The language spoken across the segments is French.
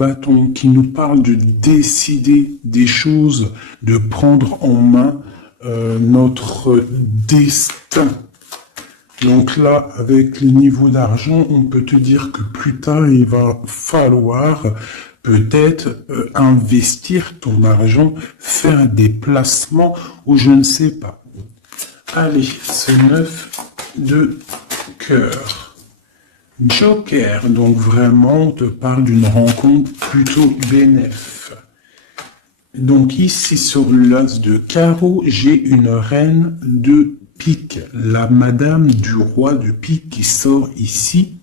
bâton qui nous parle de décider des choses, de prendre en main notre destin. Donc là, avec les niveaux d'argent, on peut te dire que plus tard, il va falloir peut-être investir ton argent, faire des placements ou je ne sais pas. Allez, ce 9 de cœur. Joker, donc vraiment, on te parle d'une rencontre plutôt bénéfique. Donc ici, sur l'as de carreau, j'ai une reine de pique, la madame du roi de pique qui sort ici.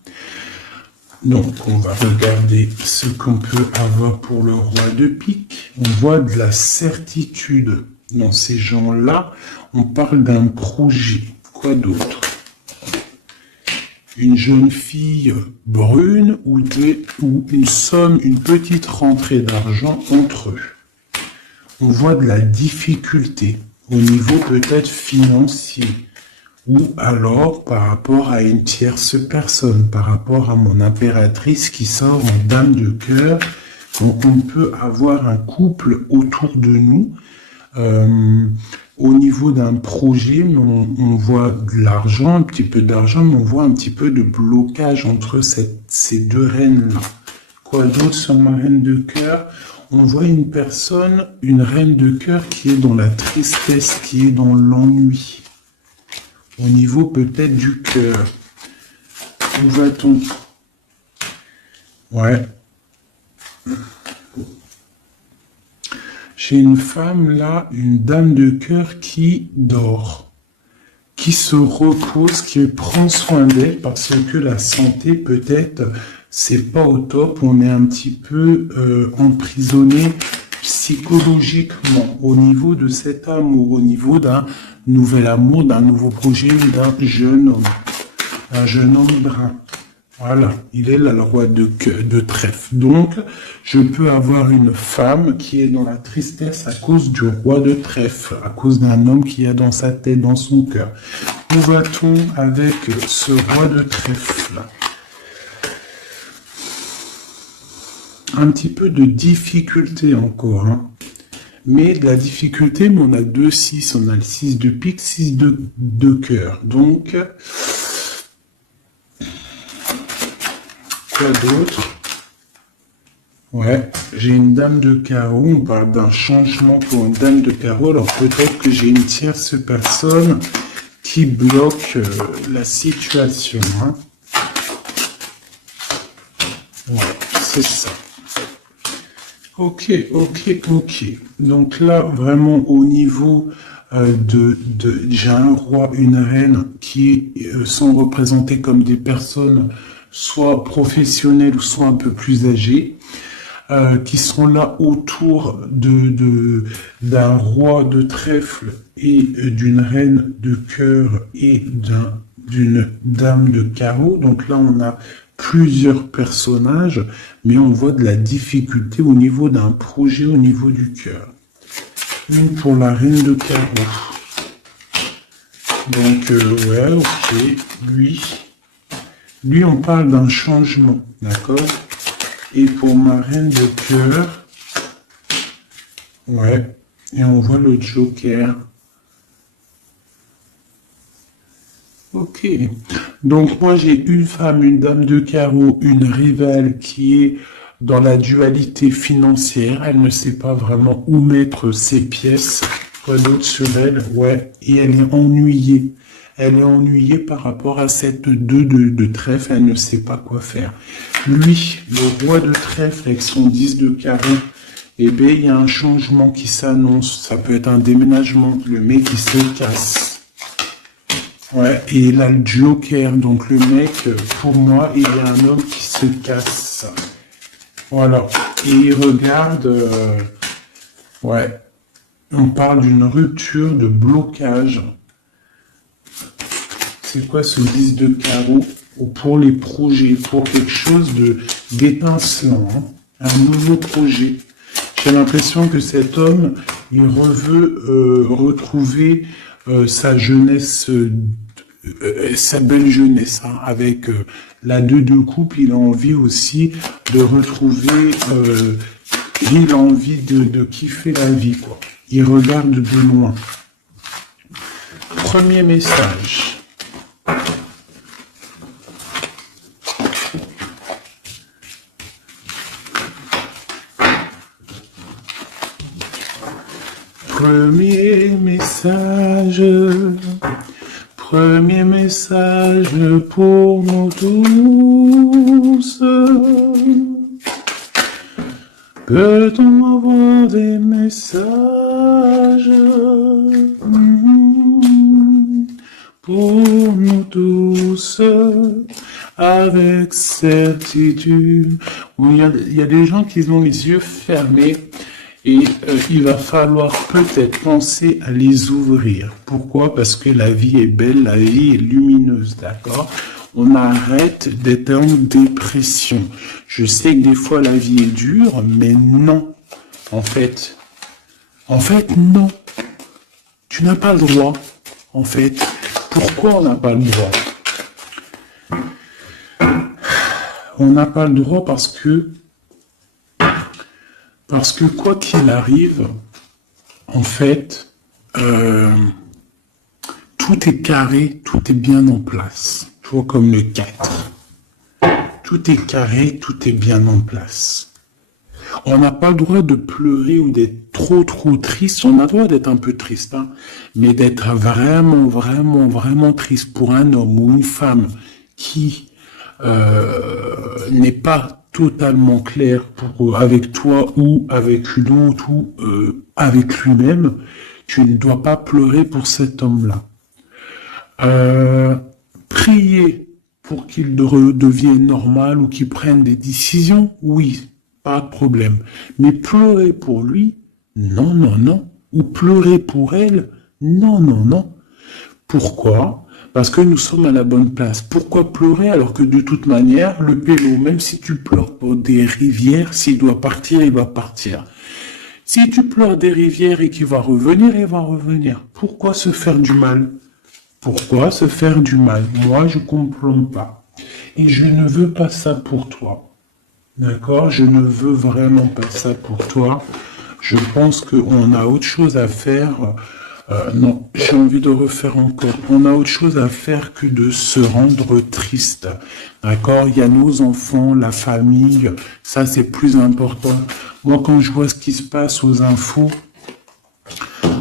Donc, on va regarder ce qu'on peut avoir pour le roi de pique. On voit de la certitude dans ces gens-là. On parle d'un projet. Quoi d'autre? Une jeune fille brune ou une somme, une petite rentrée d'argent entre eux. On voit de la difficulté au niveau peut-être financier, ou alors par rapport à une tierce personne, par rapport à mon impératrice qui sort en dame de cœur. Donc on peut avoir un couple autour de nous, au niveau d'un projet, on voit de l'argent, un petit peu d'argent, mais on voit un petit peu de blocage entre ces deux reines-là. Quoi d'autre sur ma reine de cœur? On voit une personne, une reine de cœur qui est dans la tristesse, qui est dans l'ennui. Au niveau peut-être du cœur. Où va-t-on? Ouais. J'ai une femme là, une dame de cœur qui dort, qui se repose, qui prend soin d'elle parce que la santé peut-être c'est pas au top, on est un petit peu emprisonné psychologiquement au niveau de cet amour, au niveau d'un nouvel amour, d'un nouveau projet ou d'un jeune homme brun. Voilà, il est là le roi de trèfle. Donc, je peux avoir une femme qui est dans la tristesse à cause du roi de trèfle, à cause d'un homme qui a dans sa tête, dans son cœur. Où va-t-on avec ce roi de trèfle? Un petit peu de difficulté encore, hein. Mais de la difficulté, mais on a 2-6, on a le 6 de pique, 6 de cœur. Donc, quoi d'autre? Ouais, j'ai une dame de carreau, on parle d'un changement pour une dame de carreau, alors peut-être que j'ai une tierce personne qui bloque la situation, hein. Ouais, c'est ça. Ok. Donc là, vraiment au niveau j'ai un roi, une reine qui sont représentés comme des personnes soit professionnelles ou soit un peu plus âgées, qui sont là autour d'un roi de trèfle et d'une reine de cœur et d'une dame de carreau. Donc là, on a plusieurs personnages, mais on voit de la difficulté au niveau d'un projet, au niveau du cœur. Une pour la reine de carreau. Donc, ouais, ok, lui, on parle d'un changement, d'accord? Et pour ma reine de cœur, ouais, et on voit le joker. Ok. Donc moi j'ai une femme, une dame de carreau, une rivale qui est dans la dualité financière. Elle ne sait pas vraiment où mettre ses pièces. Quoi d'autre sur elle? Ouais. Et elle est ennuyée. Elle est ennuyée par rapport à cette 2 de trèfle. Elle ne sait pas quoi faire. Lui, le roi de trèfle avec son 10 de carreau, eh bien il y a un changement qui s'annonce. Ça peut être un déménagement. Le mec qui se casse. Ouais, et là le joker, donc le mec, pour moi, il y a un homme qui se casse. Voilà, et il regarde, ouais, on parle d'une rupture, de blocage. C'est quoi ce 10 de carreau? Pour les projets, pour quelque chose d'étincelant, hein, un nouveau projet. J'ai l'impression que cet homme, il veut retrouver sa jeunesse sa belle jeunesse, hein, avec la 2 de coupe, il a envie aussi de retrouver, il a envie de kiffer la vie, quoi. Il regarde de loin. Premier message. Premier message. Premier message pour nous tous. Peut-on avoir des messages pour nous tous avec certitude? Bon, il y a des gens qui ont les yeux fermés et il va falloir peut-être penser à les ouvrir. Pourquoi? Parce que la vie est belle, la vie est lumineuse, d'accord? On arrête d'être en dépression. Je sais que des fois la vie est dure, mais non. En fait, non. Tu n'as pas le droit. En fait, pourquoi on n'a pas le droit? On n'a pas le droit parce que quoi qu'il arrive, en fait, tout est carré, tout est bien en place. Tu vois, comme le 4. Tout est carré, tout est bien en place. On n'a pas le droit de pleurer ou d'être trop triste. On a le droit d'être un peu triste, hein, mais d'être vraiment triste pour un homme ou une femme qui n'est pas totalement clair avec toi ou avec une autre ou avec lui-même. Tu ne dois pas pleurer pour cet homme-là. Prier pour qu'il redevienne normal ou qu'il prenne des décisions, oui, pas de problème. Mais pleurer pour lui, non. Ou pleurer pour elle, non. Pourquoi? Parce que nous sommes à la bonne place. Pourquoi pleurer alors que de toute manière, le pélo, même si tu pleures pour des rivières, s'il doit partir, il va partir. Si tu pleures des rivières et qu'il va revenir, il va revenir. Pourquoi se faire du mal? Pourquoi se faire du mal? Moi, je comprends pas. Et je ne veux pas ça pour toi. D'accord? Je ne veux vraiment pas ça pour toi. Je pense qu'on a autre chose à faire. Non, j'ai envie de refaire encore. On a autre chose à faire que de se rendre triste. D'accord? Il y a nos enfants, la famille. Ça, c'est plus important. Moi, quand je vois ce qui se passe aux infos,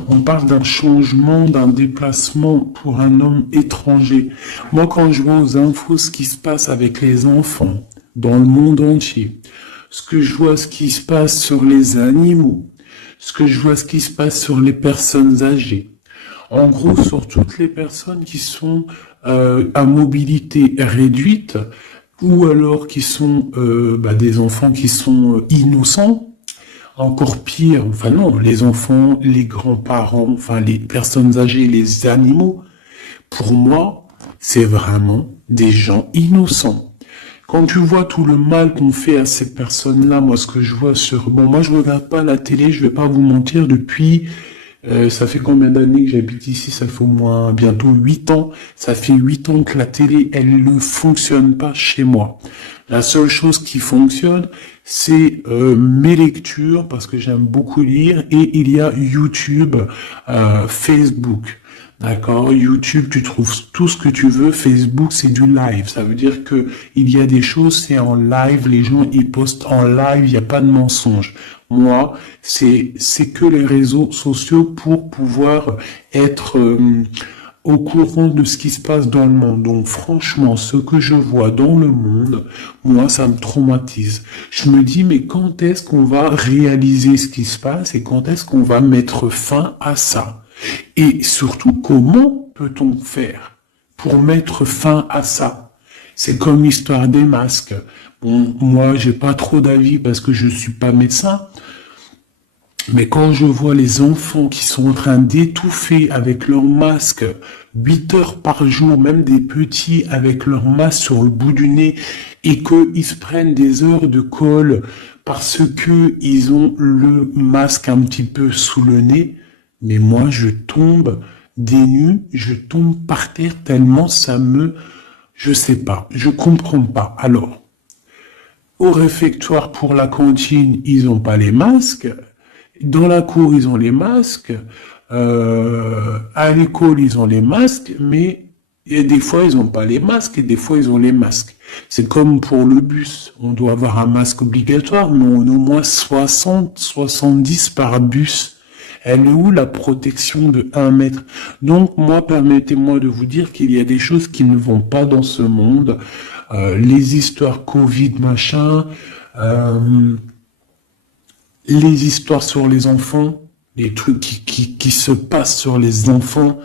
on parle d'un changement, d'un déplacement pour un homme étranger. Moi, quand je vois aux infos ce qui se passe avec les enfants dans le monde entier, ce que je vois ce qui se passe sur les animaux, ce que je vois ce qui se passe sur les personnes âgées, en gros sur toutes les personnes qui sont à mobilité réduite ou alors qui sont des enfants qui sont innocents. Encore pire, enfin non, les enfants, les grands-parents, enfin les personnes âgées, les animaux, pour moi, c'est vraiment des gens innocents. Quand tu vois tout le mal qu'on fait à ces personnes-là, moi ce que je vois moi je regarde pas la télé, je vais pas vous mentir, depuis, ça fait combien d'années que j'habite ici? Ça fait au moins bientôt 8 ans. Ça fait 8 ans que la télé, elle ne fonctionne pas chez moi. La seule chose qui fonctionne, c'est mes lectures, parce que j'aime beaucoup lire, et il y a YouTube, Facebook. D'accord? YouTube, tu trouves tout ce que tu veux. Facebook, c'est du live. Ça veut dire que il y a des choses, c'est en live. Les gens, ils postent en live. Il n'y a pas de mensonge. Moi, c'est que les réseaux sociaux pour pouvoir être au courant de ce qui se passe dans le monde. Donc franchement, ce que je vois dans le monde, moi, ça me traumatise. Je me dis, mais quand est-ce qu'on va réaliser ce qui se passe et quand est-ce qu'on va mettre fin à ça? Et surtout, comment peut-on faire pour mettre fin à ça? C'est comme l'histoire des masques. Bon, moi, j'ai pas trop d'avis parce que je suis pas médecin. Mais quand je vois les enfants qui sont en train d'étouffer avec leur masque 8 heures par jour, même des petits avec leur masque sur le bout du nez, et qu'ils se prennent des heures de colle parce que ils ont le masque un petit peu sous le nez, mais moi je tombe des nues, je tombe par terre tellement je sais pas, je comprends pas. Alors, au réfectoire pour la cantine, ils ont pas les masques. Dans la cour, ils ont les masques. À l'école, ils ont les masques, mais et des fois, ils n'ont pas les masques et des fois, ils ont les masques. C'est comme pour le bus. On doit avoir un masque obligatoire, mais on a au moins 60, 70 par bus. Elle est où la protection de 1 mètre? Donc, moi, permettez-moi de vous dire qu'il y a des choses qui ne vont pas dans ce monde. Les histoires Covid, machin, les histoires sur les enfants, les trucs qui se passent sur les enfants,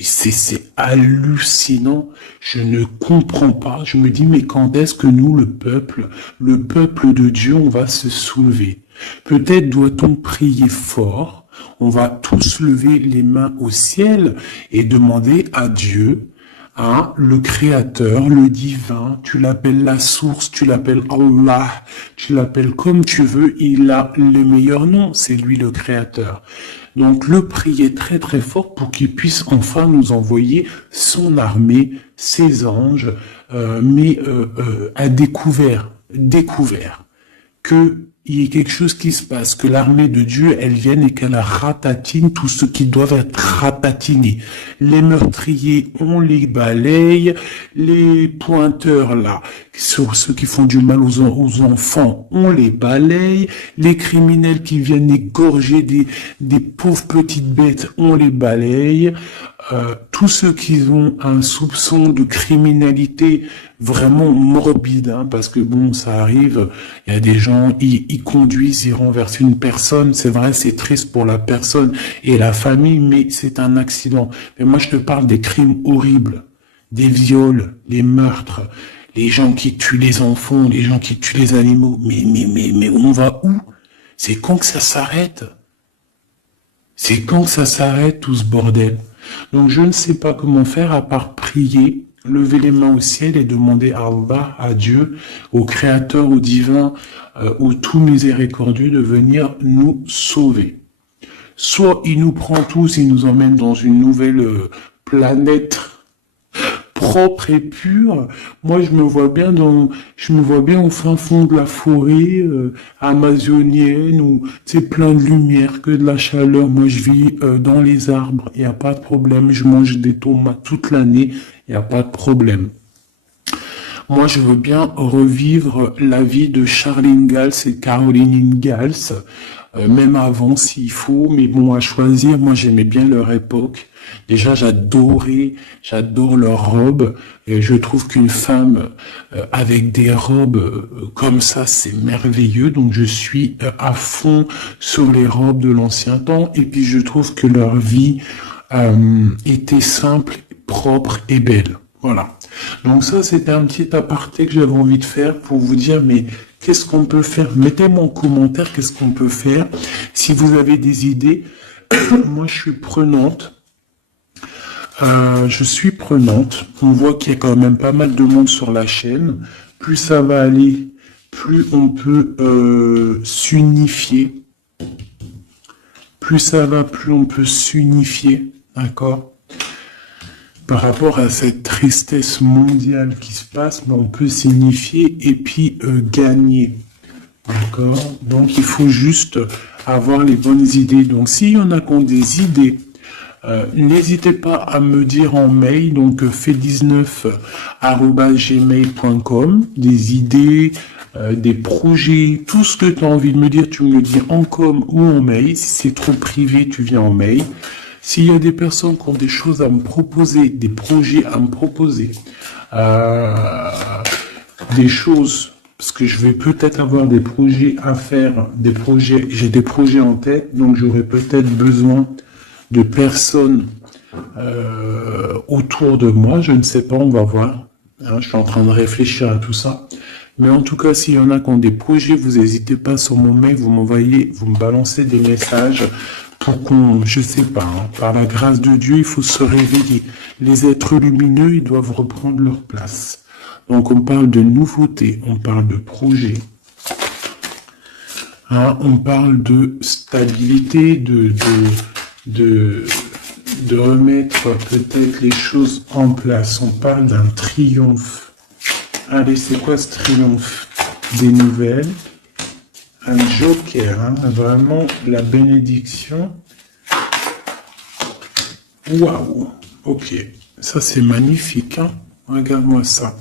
c'est hallucinant. Je ne comprends pas. Je me dis, mais quand est-ce que nous, le peuple de Dieu, on va se soulever? Peut-être doit-on prier fort. On va tous lever les mains au ciel et demander à Dieu, hein, le créateur, le divin, tu l'appelles la source, tu l'appelles Allah, tu l'appelles comme tu veux, il a le meilleur nom, c'est lui le créateur. Donc le prier très très fort pour qu'il puisse enfin nous envoyer son armée, ses anges, à découvert que il y ait quelque chose qui se passe, que l'armée de Dieu, elle vienne et qu'elle ratatine tout ce qui doit être ratatiné. Les meurtriers, on les balaye, les pointeurs là, sur ceux qui font du mal aux enfants, on les balaye, les criminels qui viennent égorger des pauvres petites bêtes, on les balaye. Tous ceux qui ont un soupçon de criminalité vraiment morbide, hein, parce que bon, ça arrive, il y a des gens, ils conduisent, ils renversent une personne, c'est vrai, c'est triste pour la personne et la famille, mais c'est un accident. Mais moi, je te parle des crimes horribles, des viols, les meurtres, les gens qui tuent les enfants, les gens qui tuent les animaux. Mais on va où? C'est quand que ça s'arrête? C'est quand que ça s'arrête, tout ce bordel? Donc je ne sais pas comment faire à part prier, lever les mains au ciel et demander à Allah, à Dieu, au Créateur, au Divin, au tout miséricordieux de venir nous sauver. Soit il nous prend tous, il nous emmène dans une nouvelle planète propre et pure. Moi, je me vois bien au fin fond de la forêt amazonienne où c'est plein de lumière, que de la chaleur. Moi, je vis dans les arbres, il n'y a pas de problème. Je mange des tomates toute l'année, il n'y a pas de problème. Moi, je veux bien revivre la vie de Charlene Gals et Caroline Ingalls, même avant s'il faut, mais bon, à choisir, moi j'aimais bien leur époque. Déjà, j'adore leurs robes, et je trouve qu'une femme avec des robes comme ça, c'est merveilleux, donc je suis à fond sur les robes de l'ancien temps, et puis je trouve que leur vie était simple, propre et belle. Voilà. Donc ça, c'était un petit aparté que j'avais envie de faire pour vous dire, mais qu'est-ce qu'on peut faire? Mettez-moi en commentaire qu'est-ce qu'on peut faire. Si vous avez des idées, moi je suis prenante. On voit qu'il y a quand même pas mal de monde sur la chaîne. Plus ça va aller, plus on peut s'unifier. Plus ça va, plus on peut s'unifier. D'accord? Par rapport à cette tristesse mondiale qui se passe, on peut s'unifier et puis gagner. D'accord? Donc il faut juste avoir les bonnes idées. Donc s'il y en a qui ont des idées, n'hésitez pas à me dire en mail, donc fait19@gmail.com, des idées, des projets, tout ce que tu as envie de me dire, tu me le dis en com ou en mail. Si c'est trop privé, tu viens en mail. S'il y a des personnes qui ont des choses à me proposer, des projets à me proposer, des choses, parce que je vais peut-être avoir des projets à faire, j'ai des projets en tête, donc j'aurai peut-être besoin de personnes autour de moi, je ne sais pas, on va voir. Hein, je suis en train de réfléchir à tout ça. Mais en tout cas, s'il y en a qui ont des projets, vous n'hésitez pas sur mon mail, vous me balancez des messages pour qu'on, je sais pas, hein, par la grâce de Dieu, il faut se réveiller. Les êtres lumineux, ils doivent reprendre leur place. Donc on parle de nouveautés, on parle de projets, hein, on parle de stabilité, de de remettre peut-être les choses en place. On parle d'un triomphe. Allez, c'est quoi ce triomphe? Des nouvelles. Un joker, hein, vraiment la bénédiction. Waouh! Ok, ça c'est magnifique, hein? Regarde-moi ça.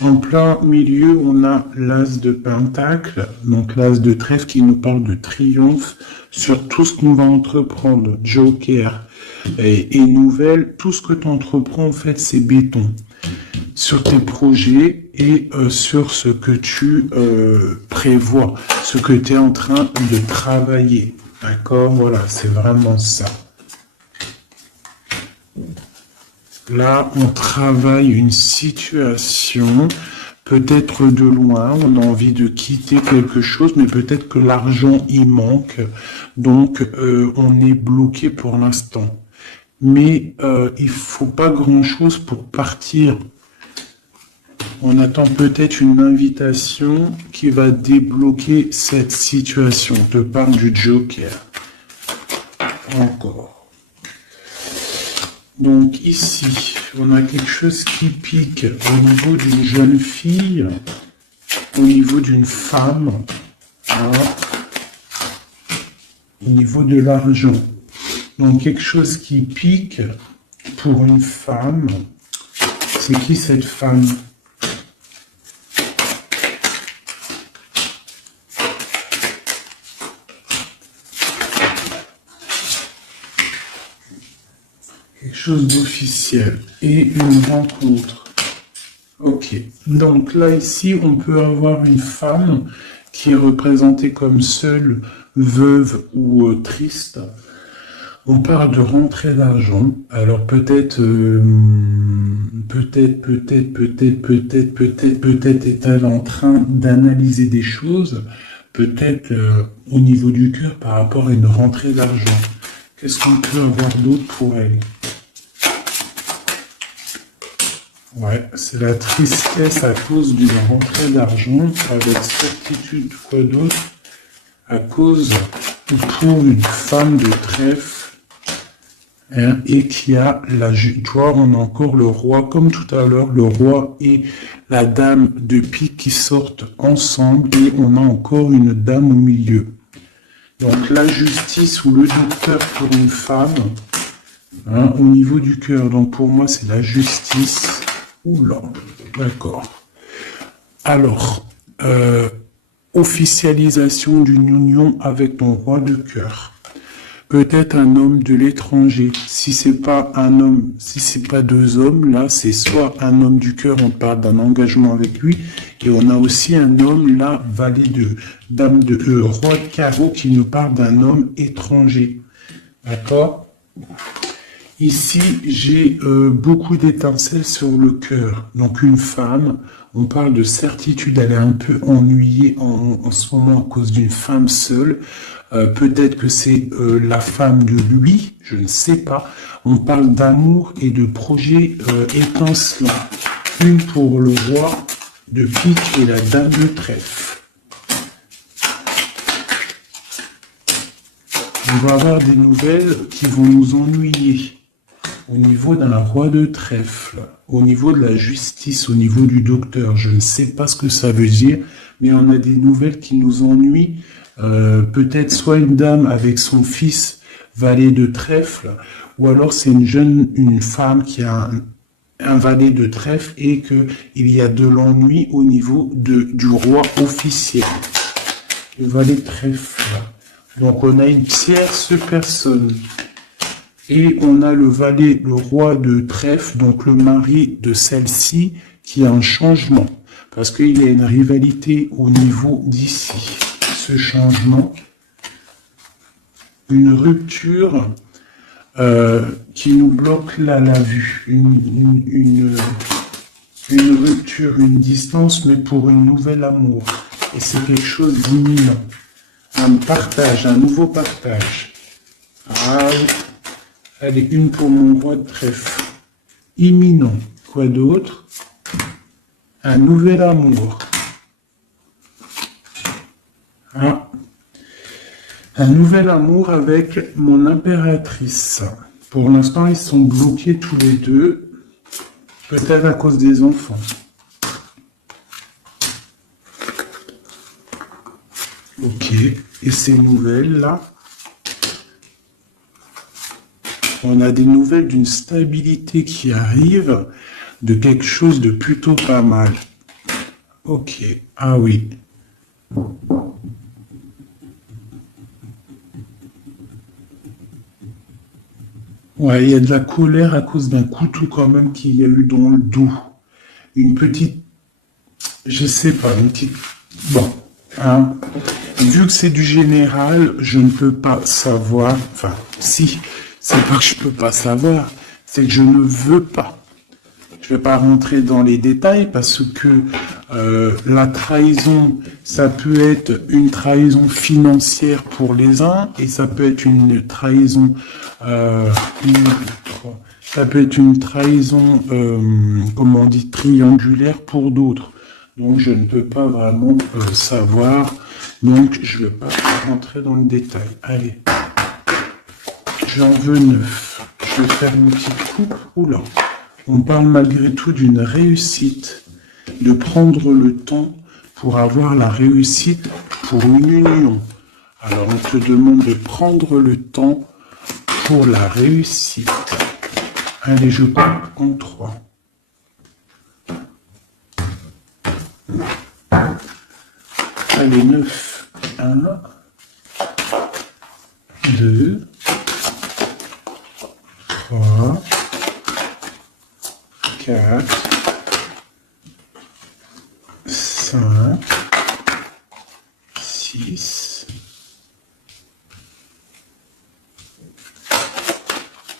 En plein milieu, on a l'as de pentacle, donc l'as de trèfle qui nous parle de triomphe sur tout ce qu'on va entreprendre. Joker et nouvelle, tout ce que tu entreprends, en fait, c'est béton. Sur tes projets et sur ce que tu prévois, ce que tu es en train de travailler. D'accord? Voilà, c'est vraiment ça. Là, on travaille une situation, peut-être de loin, on a envie de quitter quelque chose, mais peut-être que l'argent y manque, donc on est bloqué pour l'instant. Mais il faut pas grand-chose pour partir. On attend peut-être une invitation qui va débloquer cette situation. On te parle du Joker. Encore. Donc ici, on a quelque chose qui pique au niveau d'une jeune fille, au niveau d'une femme, hein, au niveau de l'argent. Donc quelque chose qui pique pour une femme. C'est qui cette femme? Quelque chose d'officiel et une rencontre. Ok. Donc là, ici, on peut avoir une femme qui est représentée comme seule, veuve ou triste. On parle de rentrée d'argent. Alors peut-être est-elle en train d'analyser des choses. Peut-être au niveau du cœur par rapport à une rentrée d'argent. Qu'est-ce qu'on peut avoir d'autre pour elle? Ouais, c'est la tristesse à cause d'une rentrée d'argent, avec certitude, quoi d'autre? À cause, ou pour une femme de trèfle, hein, et qui a la victoire, on a encore le roi, comme tout à l'heure, le roi et la dame de pique qui sortent ensemble, et on a encore une dame au milieu. Donc la justice ou le docteur pour une femme, hein, au niveau du cœur, donc pour moi c'est la justice. Oula, d'accord. Alors, officialisation d'une union avec ton roi de cœur. Peut-être un homme de l'étranger. Si c'est pas un homme, si c'est pas deux hommes, là, c'est soit un homme du cœur, on parle d'un engagement avec lui, et on a aussi un homme, là, valet de dame de roi de carreau, qui nous parle d'un homme étranger. D'accord? Ici, j'ai beaucoup d'étincelles sur le cœur. Donc une femme, on parle de certitude, elle est un peu ennuyée en ce moment à cause d'une femme seule. Peut-être que c'est la femme de lui, je ne sais pas. On parle d'amour et de projets étincelants. Une pour le roi de pique et la dame de trèfle. On va avoir des nouvelles qui vont nous ennuyer. Au niveau d'un roi de trèfle, au niveau de la justice, au niveau du docteur, je ne sais pas ce que ça veut dire, mais on a des nouvelles qui nous ennuient. Peut-être soit une dame avec son fils valet de trèfle, ou alors c'est une femme qui a un valet de trèfle et qu'il y a de l'ennui au niveau du roi officiel. Le valet de trèfle. Donc on a une tierce personne. Et on a le valet, le roi de trèfle, donc le mari de celle-ci, qui a un changement. Parce qu'il y a une rivalité au niveau d'ici. Ce changement, une rupture qui nous bloque là la vue. Une rupture, une distance, mais pour un nouvel amour. Et c'est quelque chose d'imminent. Un partage, un nouveau partage. Ah, allez, une pour mon roi de trèfle. Imminent. Quoi d'autre? Un nouvel amour. Ah. Un nouvel amour avec mon impératrice. Pour l'instant, ils sont bloqués tous les deux, peut-être à cause des enfants. Ok, et ces nouvelles-là, on a des nouvelles d'une stabilité qui arrive, de quelque chose de plutôt pas mal. Ok, ah oui. Ouais, il y a de la colère à cause d'un couteau quand même qu'il y a eu dans le dos. Une petite, je sais pas, une petite, bon, hein. Vu que c'est du général, je ne peux pas savoir, enfin, si, c'est pas que je peux pas savoir, c'est que je ne veux pas. Je vais pas rentrer dans les détails parce que la trahison, ça peut être une trahison financière pour les uns et ça peut être une trahison, ça peut être une trahison, comment on dit, triangulaire pour d'autres. Donc je ne peux pas vraiment savoir. Donc je ne vais pas rentrer dans le détail. Allez, j'en veux 9. Je vais faire une petite coupe. Oula. On parle malgré tout d'une réussite, de prendre le temps pour avoir la réussite pour une union. Alors on te demande de prendre le temps pour la réussite. Allez, je compte en 3. Allez, 9. 1, 2, 3, 4, 5, 6,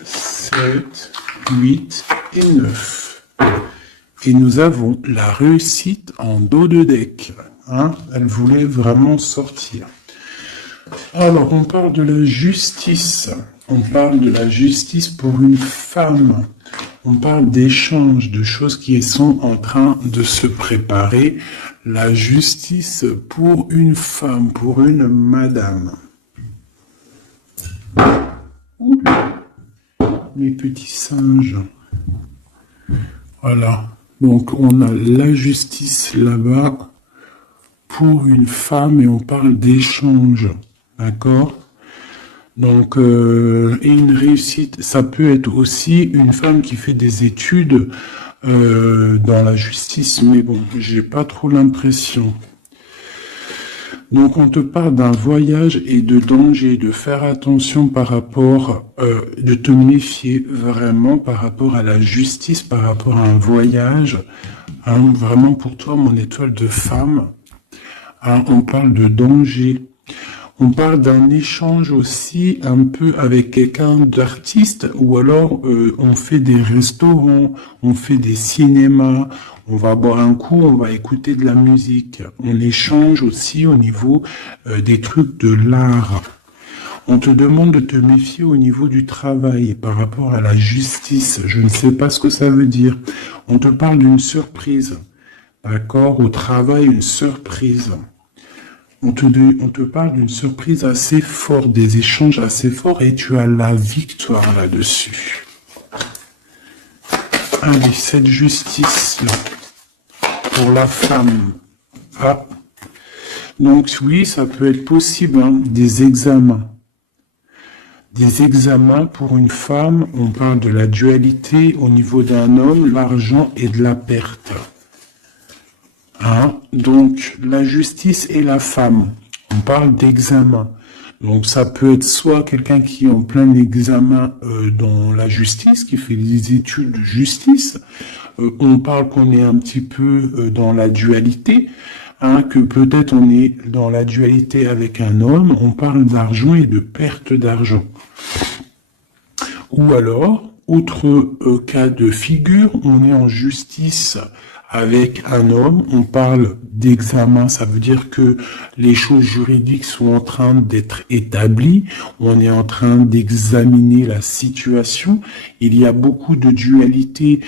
7, 8 et 9. Et nous avons la réussite en dos de deck. Hein, elle voulait vraiment sortir. Alors, on parle de la justice. On parle de la justice pour une femme. On parle d'échanges, de choses qui sont en train de se préparer. La justice pour une femme, pour une madame. Ouh, mes petits singes. Voilà. Donc, on a la justice là-bas pour une femme et on parle d'échange. D'accord ? Donc, et une réussite, ça peut être aussi une femme qui fait des études dans la justice, mais bon, j'ai pas trop l'impression. Donc, on te parle d'un voyage et de danger, de faire attention par rapport, de te méfier vraiment par rapport à la justice, par rapport à un voyage, hein, vraiment pour toi, mon étoile de femme. Hein, on parle de danger. On parle d'un échange aussi un peu avec quelqu'un d'artiste ou alors on fait des restaurants, on fait des cinémas, on va boire un coup, on va écouter de la musique. On échange aussi au niveau des trucs de l'art. On te demande de te méfier au niveau du travail par rapport à la justice. Je ne sais pas ce que ça veut dire. On te parle d'une surprise. D'accord ? Au travail, une surprise. On te parle d'une surprise assez forte, des échanges assez forts, et tu as la victoire là-dessus. Allez, cette justice-là, pour la femme. Ah. Donc oui, ça peut être possible, hein, des examens. Des examens pour une femme, on parle de la dualité au niveau d'un homme, l'argent et de la perte. Hein? Donc, la justice et la femme, on parle d'examen. Donc, ça peut être soit quelqu'un qui est en plein examen dans la justice, qui fait des études de justice. On parle qu'on est un petit peu dans la dualité, hein, que peut-être on est dans la dualité avec un homme. On parle d'argent et de perte d'argent. Ou alors, autre cas de figure, on est en justice avec un homme, on parle d'examen, ça veut dire que les choses juridiques sont en train d'être établies, on est en train d'examiner la situation, il y a beaucoup de dualité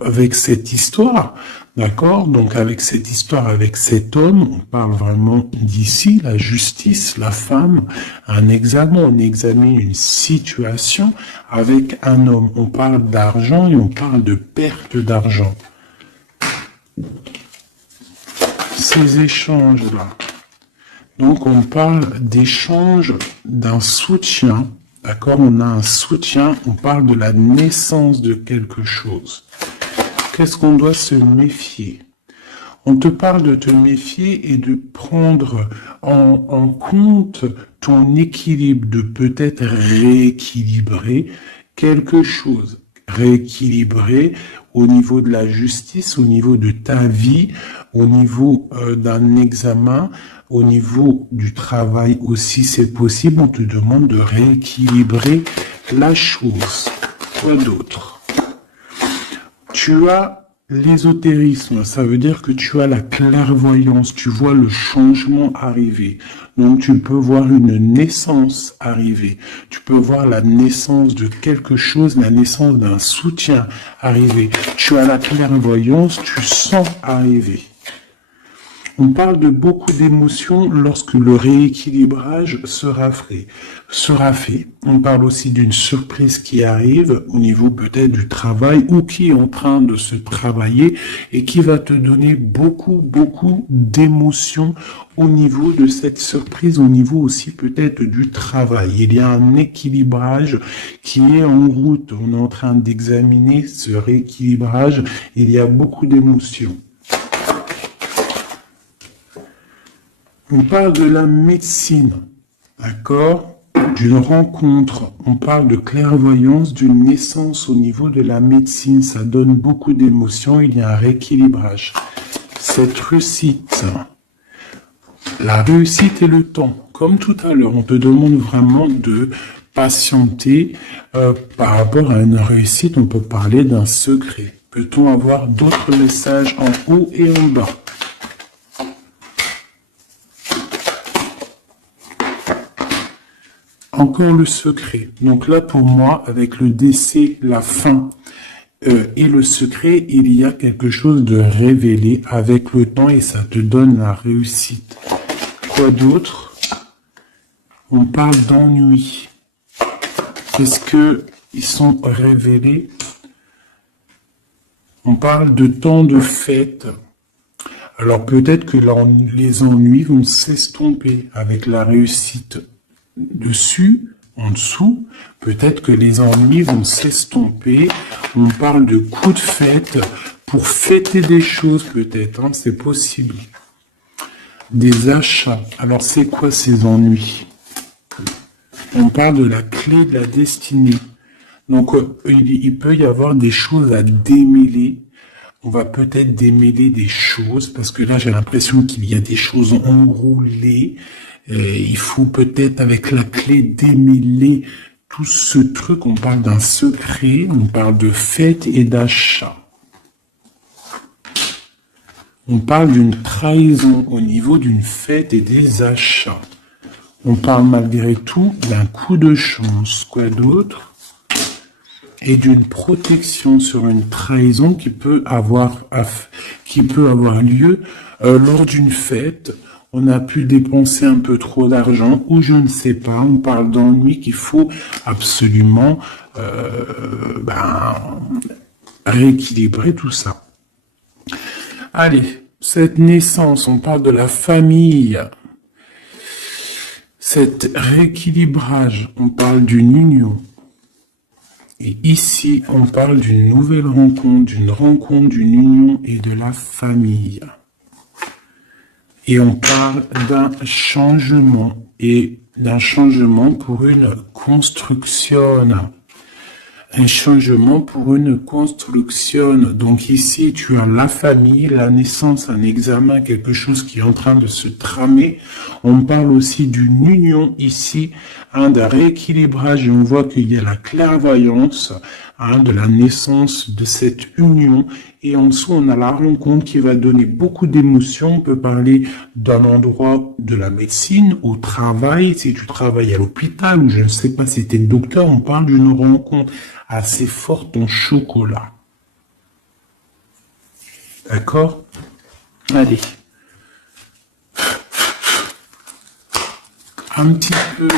avec cette histoire, D'accord? Donc avec cette histoire, avec cet homme, on parle vraiment d'ici, la justice, la femme, un examen, on examine une situation avec un homme. On parle d'argent et on parle de perte d'argent. Ces échanges-là. Donc on parle d'échange d'un soutien. D'accord? On a un soutien, on parle de la naissance de quelque chose. Qu'est-ce qu'on doit se méfier? On te parle de te méfier et de prendre en compte ton équilibre, de peut-être rééquilibrer quelque chose. Rééquilibrer au niveau de la justice, au niveau de ta vie, au niveau d'un examen, au niveau du travail aussi, c'est possible. On te demande de rééquilibrer la chose. Quoi d'autre? Tu as l'ésotérisme, ça veut dire que tu as la clairvoyance, tu vois le changement arriver. Donc tu peux voir une naissance arriver, tu peux voir la naissance de quelque chose, la naissance d'un soutien arriver. Tu as la clairvoyance, tu sens arriver. On parle de beaucoup d'émotions lorsque le rééquilibrage sera fait. On parle aussi d'une surprise qui arrive au niveau peut-être du travail ou qui est en train de se travailler et qui va te donner beaucoup d'émotions au niveau de cette surprise, au niveau aussi peut-être du travail. Il y a un équilibrage qui est en route. On est en train d'examiner ce rééquilibrage. Il y a beaucoup d'émotions. On parle de la médecine, d'accord? D'une rencontre, on parle de clairvoyance, d'une naissance au niveau de la médecine. Ça donne beaucoup d'émotions, il y a un rééquilibrage. Cette réussite, la réussite et le temps. Comme tout à l'heure, on te demande vraiment de patienter par rapport à une réussite. On peut parler d'un secret. Peut-on avoir d'autres messages en haut et en bas? Encore le secret. Donc là, pour moi, avec le décès, la fin et le secret, il y a quelque chose de révélé avec le temps et ça te donne la réussite. Quoi d'autre? On parle d'ennui. Est-ce que ils sont révélés? On parle de temps de fête. Alors peut-être que les ennuis vont s'estomper avec la réussite. Dessus, en dessous, peut-être que les ennuis vont s'estomper. On parle de coups de fête pour fêter des choses, peut-être, hein, c'est possible. Des achats. Alors, c'est quoi ces ennuis? On parle de la clé de la destinée. Donc, il peut y avoir des choses à démêler. On va peut-être démêler des choses, parce que là, j'ai l'impression qu'il y a des choses enroulées. Il faut peut-être avec la clé démêler tout ce truc. On parle d'un secret, on parle de fête et d'achat. On parle d'une trahison au niveau d'une fête et des achats. On parle malgré tout d'un coup de chance. Quoi d'autre? Et d'une protection sur une trahison qui peut avoir lieu lors d'une fête. On a pu dépenser un peu trop d'argent ou je ne sais pas. On parle d'ennui qu'il faut absolument rééquilibrer tout ça. Allez, cette naissance, on parle de la famille. Cet rééquilibrage, on parle d'une union. Et ici, on parle d'une nouvelle rencontre, d'une union et de la famille. Et on parle d'un changement, et d'un changement pour une construction. Un changement pour une construction. Donc ici, tu as la famille, la naissance, un examen, quelque chose qui est en train de se tramer. On parle aussi d'une union ici, d'un rééquilibrage, et on voit qu'il y a la clairvoyance, de la naissance de cette union. Et en dessous, on a la rencontre qui va donner beaucoup d'émotions. On peut parler d'un endroit de la médecine, au travail, si tu travailles à l'hôpital, ou je ne sais pas si tu es docteur, on parle d'une rencontre assez forte en chocolat. D'accord? Allez. Un petit peu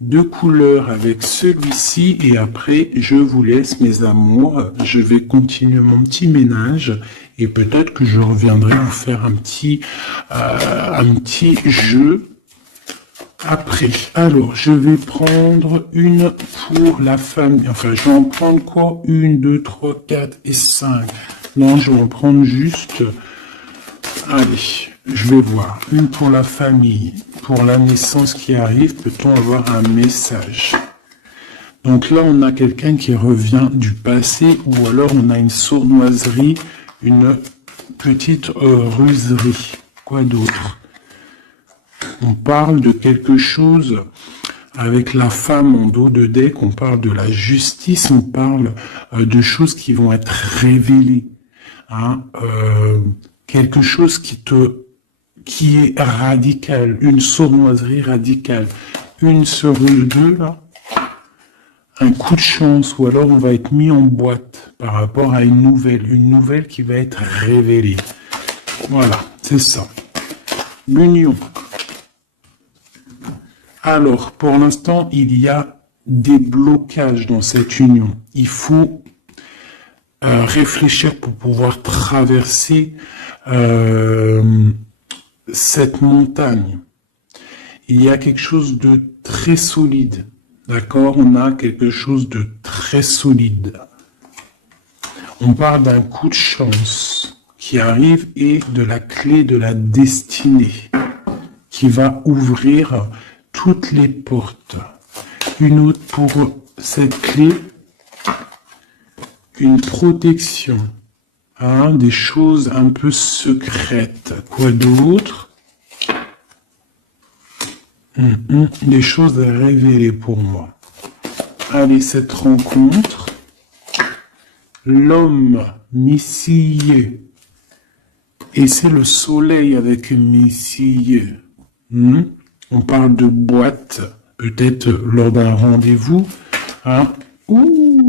de couleur avec celui-ci et après je vous laisse mes amours, je vais continuer mon petit ménage et peut-être que je reviendrai vous faire un petit jeu après. Alors je vais prendre une pour la famille, enfin je vais en prendre quoi? 1, 2, 3, 4 et 5. Non, je vais en prendre juste, allez, je vais voir, une pour la famille. Pour la naissance qui arrive, peut-on avoir un message? Donc là, on a quelqu'un qui revient du passé, ou alors on a une sournoiserie, une petite ruserie. Quoi d'autre? On parle de quelque chose avec la femme en dos de deck, on parle de la justice, on parle de choses qui vont être révélées. Hein, quelque chose qui est radical, une sournoiserie radicale, une sur deux là, un coup de chance, ou alors on va être mis en boîte par rapport à une nouvelle qui va être révélée. Voilà, c'est ça. L'union. Alors, pour l'instant, il y a des blocages dans cette union. Il faut réfléchir pour pouvoir traverser cette montagne. Il y a quelque chose de très solide, d'accord? On a quelque chose de très solide. On parle d'un coup de chance qui arrive et de la clé de la destinée qui va ouvrir toutes les portes. Une autre pour cette clé, une protection. Hein, des choses un peu secrètes. Quoi d'autre? Des choses à révéler pour moi. Allez, cette rencontre. L'homme missillé. Et c'est le soleil avec missillé. On parle de boîte, peut-être lors d'un rendez-vous. Hein. Ouh!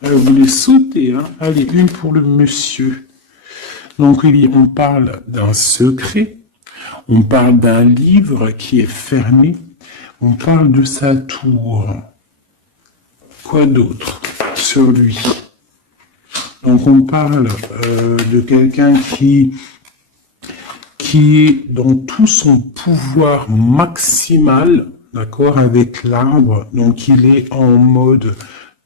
Vous voulez sauter, hein? Allez, une pour le monsieur. Donc, on parle d'un secret, on parle d'un livre qui est fermé, on parle de sa tour. Quoi d'autre sur lui? Donc, on parle de quelqu'un qui est dans tout son pouvoir maximal, d'accord, avec l'arbre. Donc, il est en mode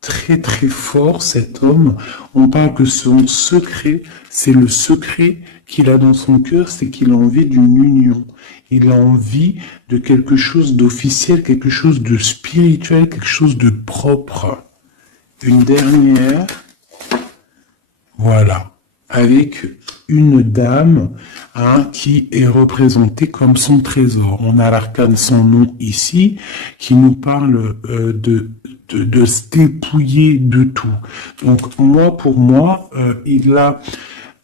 très très fort, cet homme. On parle que son secret, c'est le secret qu'il a dans son cœur, c'est qu'il a envie d'une union. Il a envie de quelque chose d'officiel, quelque chose de spirituel, quelque chose de propre. Une dernière, voilà, avec une dame qui est représentée comme son trésor. On a l'arcane son nom ici, qui nous parle de se dépouiller de tout. Donc moi, pour moi, il a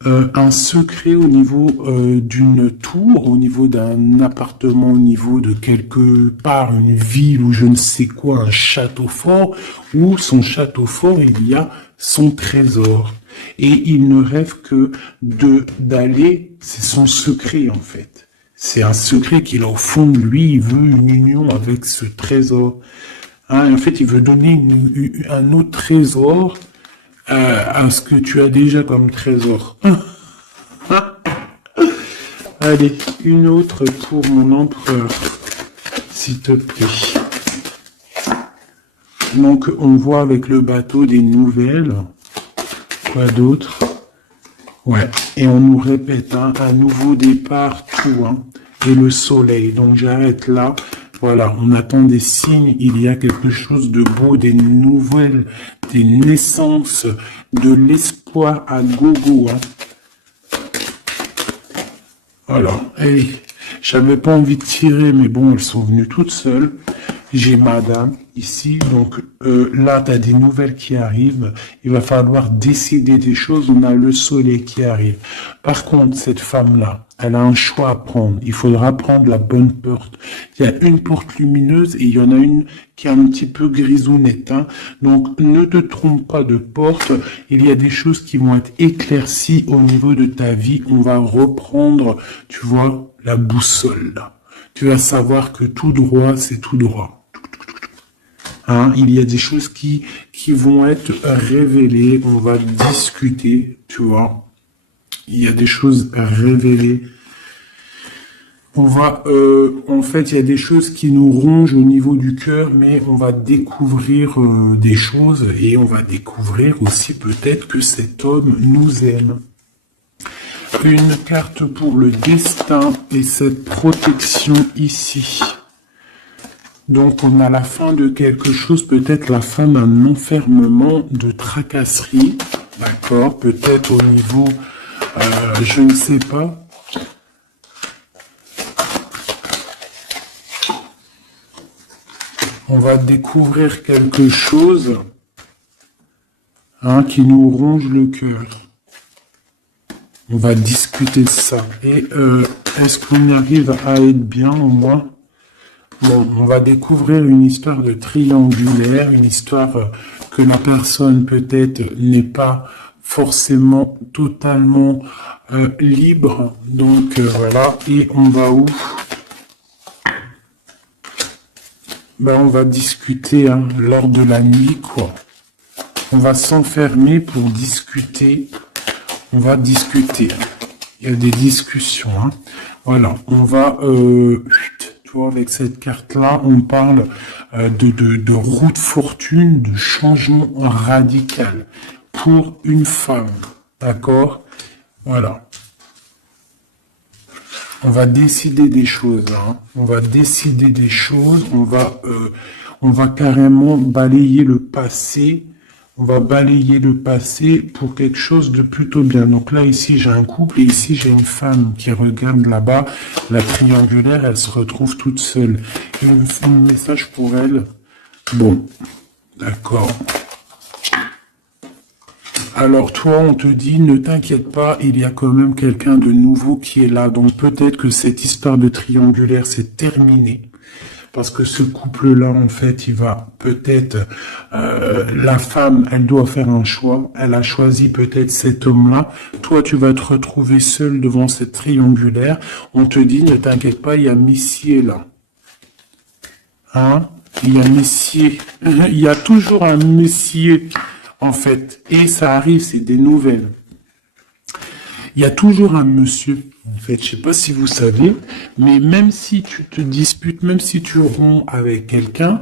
un secret au niveau d'une tour, au niveau d'un appartement, au niveau de quelque part, une ville ou je ne sais quoi, un château fort, où son château fort, il y a son trésor. Et il ne rêve que d'aller, c'est son secret en fait. C'est un secret qu'il a au fond de lui, il veut une union avec ce trésor. En fait, il veut donner un autre trésor à ce que tu as déjà comme trésor. Allez, une autre pour mon empereur, s'il te plaît. Donc, on voit avec le bateau des nouvelles. Quoi d'autre? Ouais, et on nous répète, un nouveau départ, tout, et le soleil. Donc, j'arrête là. Voilà, on attend des signes, il y a quelque chose de beau, des nouvelles, des naissances, de l'espoir à gogo. Voilà, et j'avais pas envie de tirer, mais bon, elles sont venues toutes seules. J'ai madame ici, donc là, tu as des nouvelles qui arrivent. Il va falloir décider des choses. On a le soleil qui arrive. Par contre, cette femme-là, elle a un choix à prendre. Il faudra prendre la bonne porte. Il y a une porte lumineuse et il y en a une qui est un petit peu grisounette. Hein. Donc, ne te trompe pas de porte. Il y a des choses qui vont être éclaircies au niveau de ta vie. On va reprendre, tu vois, la boussole. Là. Tu vas savoir que tout droit, c'est tout droit. Hein, il y a des choses qui vont être révélées. On va discuter, tu vois. Il y a des choses révélées. On va, en fait, il y a des choses qui nous rongent au niveau du cœur, mais on va découvrir des choses et on va découvrir aussi peut-être que cet homme nous aime. Une carte pour le destin et cette protection ici. Donc, on a la fin de quelque chose, peut-être la fin d'un enfermement, de tracasserie, d'accord, peut-être au niveau, je ne sais pas. On va découvrir quelque chose qui nous ronge le cœur. On va discuter de ça. Et est-ce qu'on arrive à être bien au moins? Bon, on va découvrir une histoire de triangulaire, une histoire que la personne peut-être n'est pas forcément totalement libre. Donc voilà, et on va où? Ben, on va discuter lors de la nuit, quoi. On va s'enfermer pour discuter. On va discuter. Il y a des discussions. Hein. Voilà, on va... tu vois, avec cette carte-là, on parle de roue de fortune, de changement radical pour une femme. D'accord? Voilà. On va décider des choses, hein. On va décider des choses, on va carrément balayer le passé, on va balayer le passé pour quelque chose de plutôt bien. Donc là, ici, j'ai un couple et ici, j'ai une femme qui regarde là-bas, la triangulaire, elle se retrouve toute seule. Et on me fait un message pour elle. Bon, d'accord. Alors toi, on te dit, ne t'inquiète pas, il y a quand même quelqu'un de nouveau qui est là. Donc peut-être que cette histoire de triangulaire s'est terminée. Parce que ce couple-là, en fait, il va peut-être... la femme, elle doit faire un choix. Elle a choisi peut-être cet homme-là. Toi, tu vas te retrouver seul devant cette triangulaire. On te dit, ne t'inquiète pas, il y a Messier là. Hein? Il y a Messier. Il y a toujours un Messier. En fait, et ça arrive, c'est des nouvelles. Il y a toujours un monsieur, en fait, je sais pas si vous savez, mais même si tu te disputes, même si tu romps avec quelqu'un,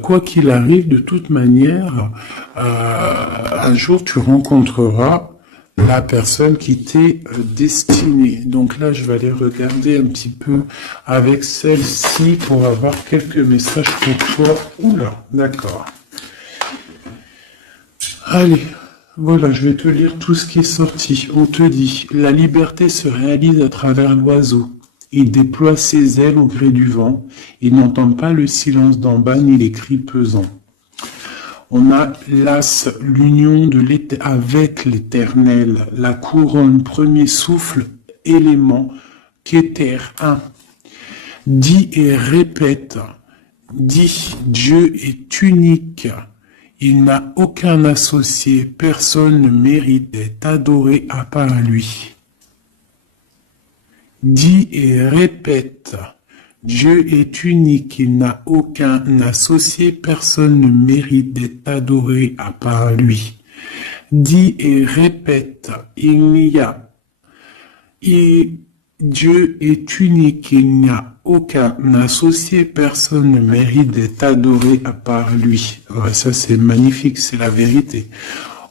quoi qu'il arrive, de toute manière, un jour tu rencontreras la personne qui t'est destinée. Donc là, je vais aller regarder un petit peu avec celle-ci pour avoir quelques messages pour toi. Oula, d'accord. Allez, voilà, je vais te lire tout ce qui est sorti. On te dit, la liberté se réalise à travers l'oiseau. Il déploie ses ailes au gré du vent. Il n'entend pas le silence d'en bas ni les cris pesants. On a l'as, l'union de avec l'éternel, la couronne, premier souffle, élément, qu'éther, un. Dis et répète. Dis, Dieu est unique. Il n'a aucun associé, personne ne mérite d'être adoré à part lui. Dis et répète, Dieu est unique, il n'a aucun associé, personne ne mérite d'être adoré à part lui. Dis et répète, Dieu est unique, il n'y a aucun associé, personne ne mérite d'être adoré à part lui. Ouais, ça c'est magnifique, c'est la vérité.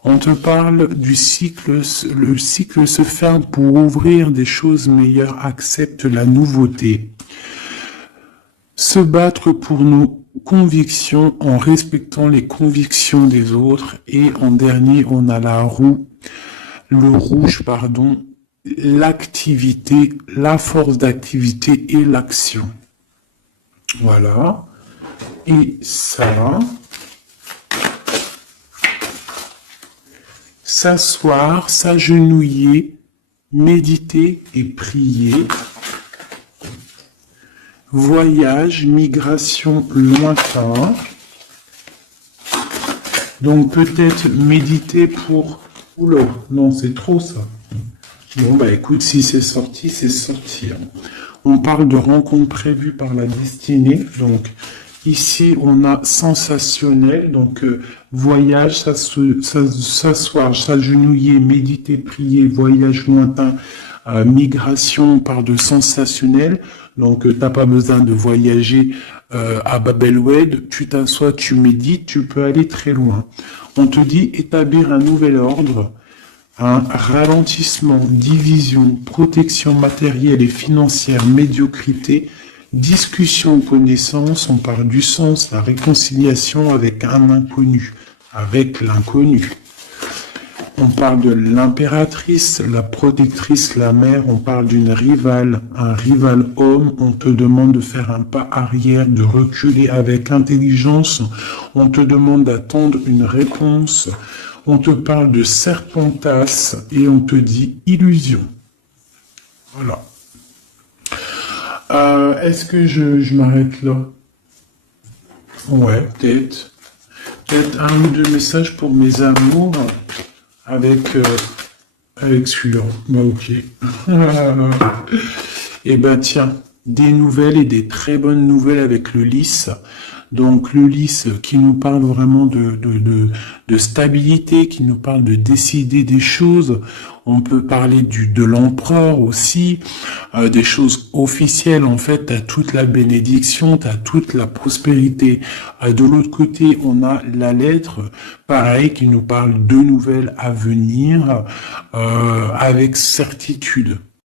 On te parle du cycle, le cycle se ferme pour ouvrir des choses meilleures, accepte la nouveauté. Se battre pour nos convictions en respectant les convictions des autres. Et en dernier, on a la roue, le rouge, pardon, l'activité, la force d'activité et l'action. Voilà. Et ça, s'asseoir, s'agenouiller, méditer et prier. voyage, migration, lointain. Donc peut-être méditer pour... Oula, non, c'est trop ça. Bon, bah écoute, si c'est sorti, c'est sorti. On parle de rencontres prévues par la destinée. Donc ici, on a sensationnel. Donc voyage, s'asseoir, s'agenouiller, méditer, prier, voyage lointain, migration, on parle de sensationnel. Donc t'as pas besoin de voyager à Bab el-Oued. Tu t'assois, tu médites, tu peux aller très loin. On te dit établir un nouvel ordre. Un ralentissement, division, protection matérielle et financière, médiocrité, discussion, connaissance, on parle du sens, la réconciliation avec un inconnu, avec l'inconnu. On parle de l'impératrice, la protectrice, la mère, on parle d'une rivale, un rival homme, on te demande de faire un pas arrière, de reculer avec intelligence, on te demande d'attendre une réponse. On te parle de serpentas et on te dit illusion. Voilà. Est-ce que je m'arrête là? Ouais, peut-être. Peut-être un ou deux messages pour mes amours avec celui-là. Bah ok. Et ben tiens, des nouvelles et des très bonnes nouvelles avec le lys. Donc le lys qui nous parle vraiment de stabilité, qui nous parle de décider des choses. On peut parler de l'empereur aussi, des choses officielles. En fait, t'as toute la bénédiction, t'as toute la prospérité. De l'autre côté, on a la lettre, pareil, qui nous parle de nouvelles à venir avec certitude.